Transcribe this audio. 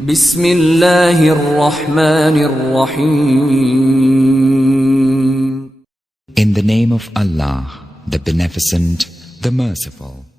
بسم الله الرحمن الرحيم. In the name of Allah, the Beneficent, the Merciful.